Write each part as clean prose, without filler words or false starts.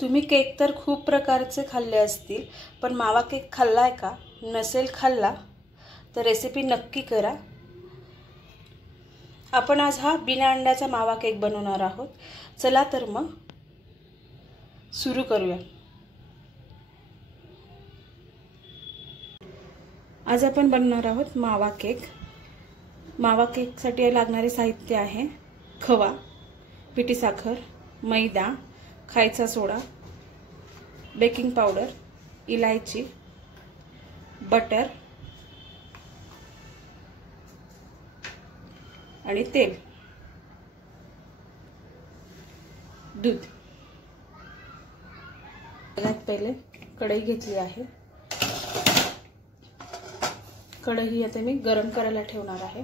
तुम्ही केक तर खूप प्रकारचे खाल्ले असतील, पण मावा केक खाल्लाय का? नसेल खाल्ला तर रेसिपी नक्की करा। आपण आज हा बिना अंड्याचा मावा केक बनवणार आहोत। चला तर मग सुरू करूया। आज आपण बनवणार आहोत मावा केक। मावा केकसाठी लागणारे साहित्य आहे खवा, पिठी साखर, मैदा, खायचा सोडा, बेकिंग पावडर, इलायची, बटर आणि तेल, दूध। सगळ्यात पहिले कढई घेतली आहे। कढई आता मी गरम करायला ठेवणार आहे।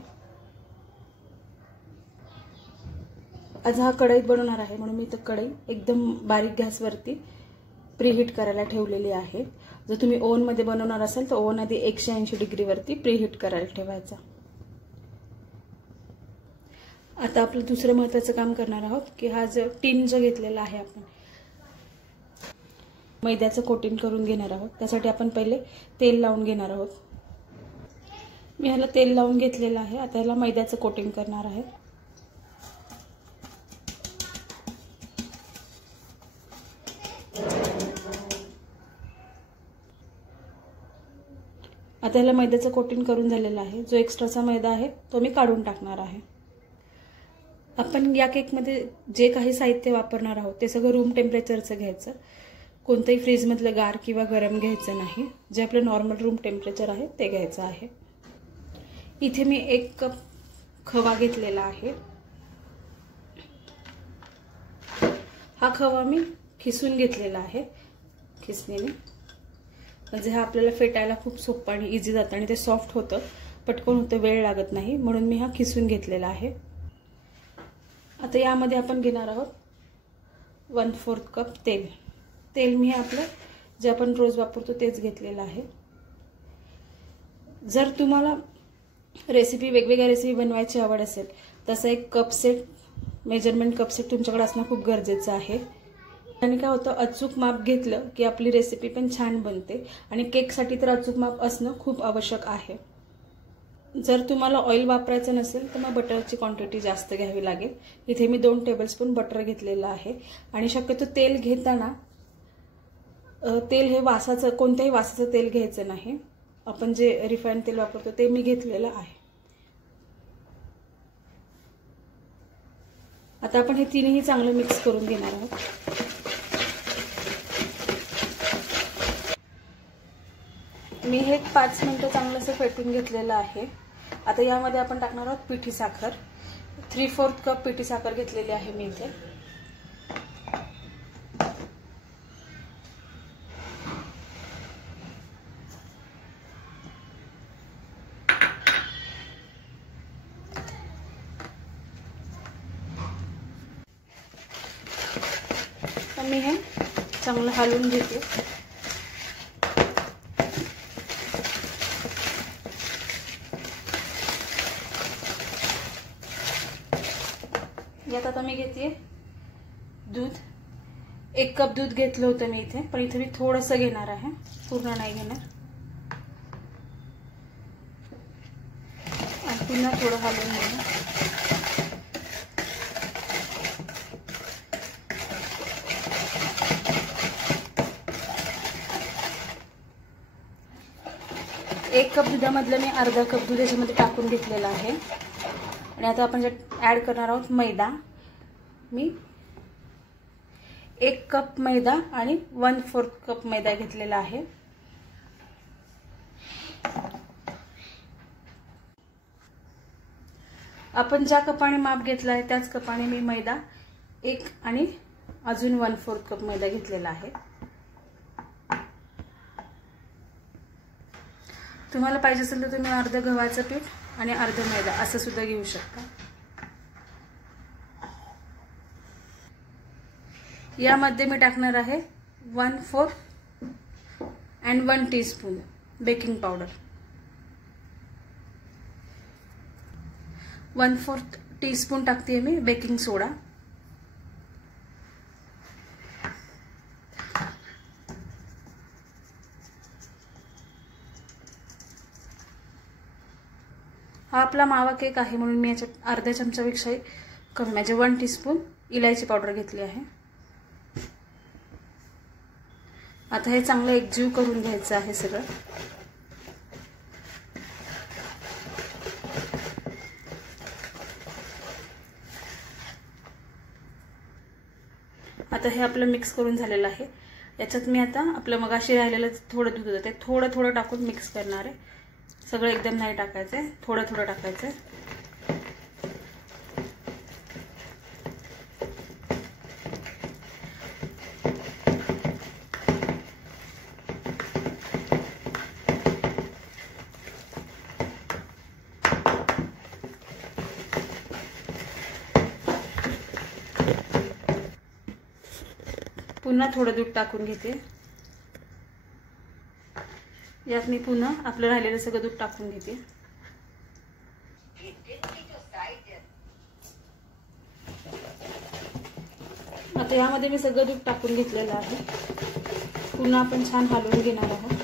आज हा कढईत बनवणार आहे म्हणून मी तर कढई एकदम बारीक गॅसवरती प्रीहीट करायला ठेवलेली आहे। जर तुम्ही ओव्हन मध्ये बनवणार असाल तर ओव्हन आधी 180 डिग्री वरती प्रीहीट करायला ठेवायचा। आता आपलं दुसरं महत्त्वाचं काम करणार आहोत की हा जो टीन जो घेतलेला आहे आपण मैद्याचं कोटिंग करून घेणार आहोत। त्यासाठी आपण पहिले तेल लावून घेणार आहोत। मी ह्याला तेल लावून घेतलेलं आहे। आता ह्याला मैद्याचं कोटिंग करणार आहे। आता ह्याला मैद्याचं कोटिंग करून झालेलं आहे। जो एक्स्ट्राचा मैदा आहे तो मी काढून टाकणार आहे। आपण या केकमध्ये जे काही साहित्य वापरणार आहोत ते सगळं रूम टेम्परेचरचं घ्यायचं। कोणतेही फ्रीज मधलं गार किंवा गरम घ्यायचं नाही। जे आपलं नॉर्मल रूम टेम्परेचर आहे ते घ्यायचं आहे। इथे मी 1 कप खवा घेतलेला आहे। हा खवा मी खिसून घेतलेला आहे खिसणीने, म्हणजे हा आपल्याला फेटायला खूप सोपं आणि इझी जातं आणि ते सॉफ्ट होतं, पटकन होतं, वेळ लागत नाही, म्हणून मी हा खिसून घेतलेला आहे। आता यामध्ये आपण घेणार आहोत 1/4 कप तेल। तेल मी आपलं जे आपण रोज वापरतो तेच घेतलेलं आहे। जर तुम्हाला रेसिपी वेगवेगळ्या रेसिपी बनवायची आवड असेल तसं एक cup set, measurement cup set तुमच्याकडे असणं खूप गरजेचं आहे। आणि काय होतं, अचूक माप घेतलं की आपली रेसिपी पण छान बनते आणि केकसाठी तर अचूक माप असणं खूप आवश्यक आहे। जर तुम्हाला ऑइल वापरायचं नसेल तर मग बटरची क्वांटिटी जास्त घ्यावी लागेल। इथे मी 2 टेबलस्पून बटर घेतलेलं आहे। आणि शक्यतो तेल घेताना तेल हे वासाचं, कोणत्याही वासाचं तेल घ्यायचं नाही। आपण जे रिफाइंड तेल वापरतो ते मी घेतलेलं आहे। आता आपण हे तिन्ही चांगलं मिक्स करून घेणार आहोत। मी हे 5 मिनिटं चांगलंसं फेटून घेतलेलं आहे। आता यामध्ये आपण टाकणार आहोत पिठी साखर। 3/4 कप पिठी साखर घेतलेली आहे मी इथे। मी हे चांगलं हलवून घेते। यात आता मी घेते दूध। 1 कप दूध घेतलं होतं मी इथे, पण इथे मी थोडंसं घेणार आहे, पूर्ण नाही घेणार। आणि पुन्हा थोडं हलवून घेणार। एक कप दुधामधलं मी अर्धा कप दूध याच्यामध्ये टाकून घेतलेलं आहे। आणि आता आपण ऍड करणार आहोत मैदा। मी 1 कप मैदा आणि 1/4 कप मैदा घेतलेला आहे। आपण ज्या कपाने माप घेतला आहे त्याच कपाने मी मैदा 1 आणि अजून 1/4 कप मैदा घेतलेला आहे। तुम्हाला पाहिजे असेल तर तुम्ही अर्ध गव्हाचं पीठ आणि अर्ध मैदा असं सुद्धा घेऊ शकता। यामध्ये मी टाकणार आहे 1/4 आणि 1 टीस्पून बेकिंग पावडर, 1/4 टीस्पून टाकते मी बेकिंग सोडा, हा आपला मावा केक आहे म्हणून मी याच्यात अर्ध्या चमचापेक्षाही कमी म्हणजे 1 टीस्पून इलायची पावडर घेतली आहे. आता हे चांगलं एकजीव करून घ्यायचं आहे सगळं. आता हे आपलं मिक्स करून झालेलं आहे. याच्यात मी आता आपलं मगाशी राहिलेलं थोडं दूध होतं ते थोडं थोडं टाकून मिक्स करणार आहे. सगळं एकदम नाही टाकायचं आहे, थोडं थोडं टाकायचं आहे. पुन्हा थोडं दूध टाकून घेते. यात मी पुन्हा आपलं राहिलेलं सगळं दूध टाकून घेते. आता यामध्ये मी सगळं दूध टाकून घेतलेलं आहे. पुन्हा आपण छान हलवून घेणार आहोत.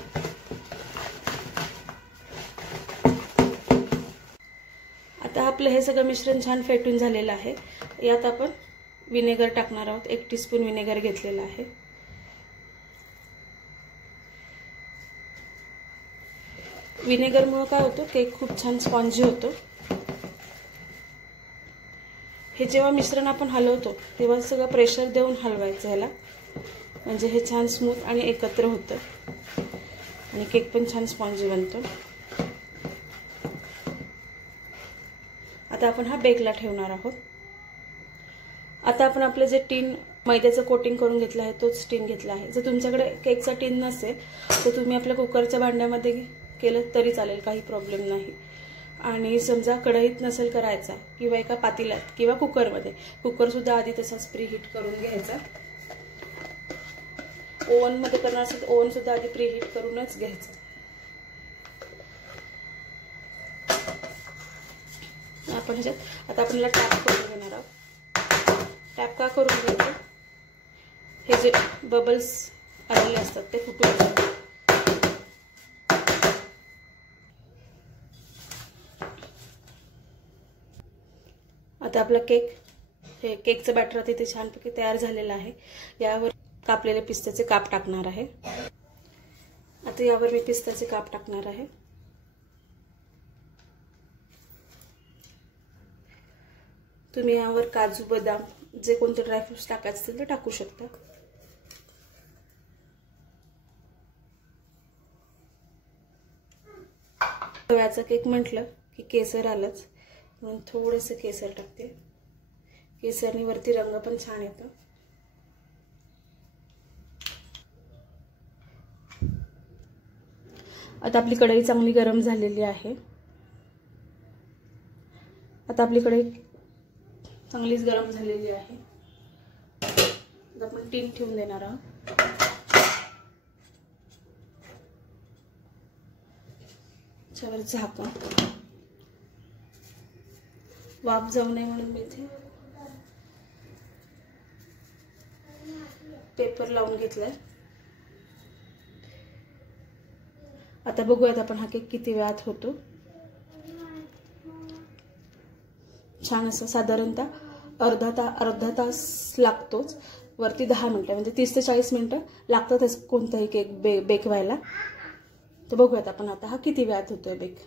आता आपलं हे सगळं मिश्रण छान फेटून झालेलं आहे. यात आपण विनेगर टाकणार आहोत. 1 टीस्पून विनेगर घेतलेला आहे. विनेगरमुळे काय होतं, केक खूप छान स्पॉन्जी होतो. हे जेव्हा मिश्रण आपण हलवतो तेव्हा सगळं प्रेशर देऊन हलवायचं ह्याला, म्हणजे हे छान स्मूथ आणि एकत्र होतं आणि केक पण छान स्पॉन्जी बनतो. आता आपण हा बेकला ठेवणार आहोत. आता आपण आपलं जे टीन मैद्याचं कोटिंग करून घेतलं आहे तोच टीन घेतला आहे. जर तुमच्याकडे केकचा टीन नसेल तर तुम्ही आपल्या कुकरच्या भांड्यामध्ये केलं तरी चालेल, काही प्रॉब्लेम नाही. आणि समजा कढईत नसेल करायचा किंवा एका पातेल्यात किंवा कुकरमध्ये, कुकरसुद्धा आधी तसाच प्रीहीट करून घ्यायचा. ओव्हनमध्ये करणार असेल तर ओव्हनसुद्धा आधी प्रीहीट करूनच घ्यायचं. आपण ह्याच्यात आता आपल्याला टॅप करून घेणार आहोत. टॅप का करून घ्यायचं, हे जे बबल्स आलेले असतात ते फुटून जातात. आता आपला केक, हे केकचं बॅटर आता इथे छानपैकी तयार झालेलं आहे. यावर कापलेले पिस्त्याचे काप टाकणार आहे. आता यावर मी पिस्त्याचे काप टाकणार आहे. तुम्ही यावर काजू, बदाम जे कोणते ड्रायफ्रुट्स टाकायचे असतील ते टाकू शकता. रव्याचा केक म्हटलं की केसर आलंच, म्हणून थोडंसं केसर टाकते. केसरनी वरती रंग पण छान येतो. आता आपली कढई चांगली गरम झालेली आहे. आता आपली कढई चांगलीच गरम झालेली आहे. आता आपण टीन ठेवून देणार आहोत. त्याच्यावर झाकण, वाफ जाऊ नये म्हणून मी इथे पेपर लावून घेतलाय. आता बघूयात आपण हा केक किती वेळात होतो. छान असं साधारणतः अर्धा तास लागतोच, वरती 10 मिनिटं म्हणजे 30 ते 40 मिनिटं लागतातच कोणताही केक बेक व्हायला. तर बघूयात आपण आता हा किती वेळात होतोय बेक.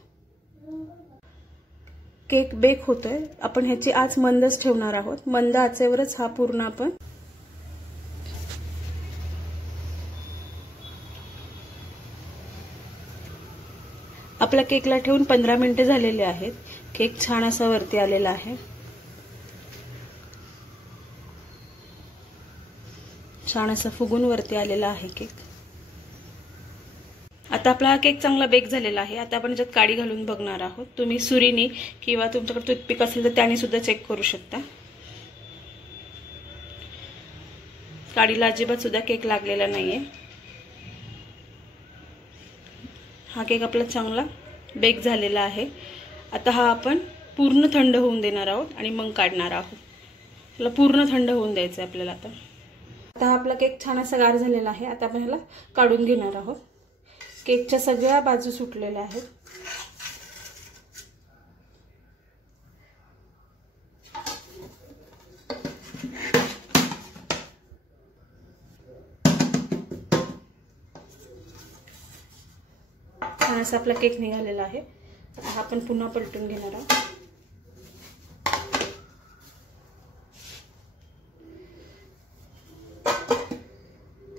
केक बेक होतोय. आपण ह्याची आच मंदच ठेवणार आहोत. मंद आचेवरच हा पूर्ण आपण आपल्या केकला ठेवून 15 मिनिटे झालेले आहेत. केक छान असा वरती आलेला आहे. छान असा फुगून वरती आलेला आहे केक. आता आपला हा केक चांगला बेक झालेला आहे. आता आपण याच्यात काडी घालून बघणार आहोत. तुम्ही सुरीनी किंवा तुमच्याकडे टूथपिक असेल तर त्याने सुद्धा चेक करू शकता. काडीला अजिबात सुद्धा केक लागलेला नाहीये. हा केक आपला चांगला बेक झालेला आहे. आता हा आपण पूर्ण थंड होऊन देणार आहोत आणि मग काढणार आहोत. त्याला पूर्ण थंड होऊन द्यायचं आहे आपल्याला. आता हा आपला केक छान असा गार झालेला आहे. आता आपण ह्याला काढून घेणार आहोत. केकच्या सगळ्या बाजू सुटलेल्या आहेत. असा आपला केक निघालेला आहे। आता हा आपण पुन्हा पलटून घेणार आहोत।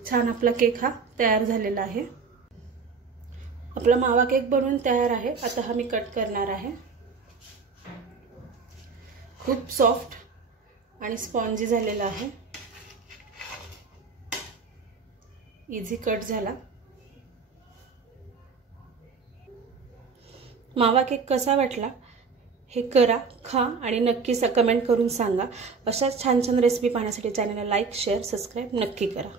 छान आपला केक हा तयार झालेला आहे। आपला मावा केक बनवून तयार आहे। आता हा मी कट करणार आहे। खूप सॉफ्ट आणि स्पॉन्जी झालेला आहे। इझी कट झाला। मावा केक कसा वाटला हे करा, खा आणि नक्की कमेंट करून सांगा। अशाच छान छान रेसिपी पाहण्यासाठी चॅनलला लाईक, शेअर, सबस्क्राइब नक्की करा।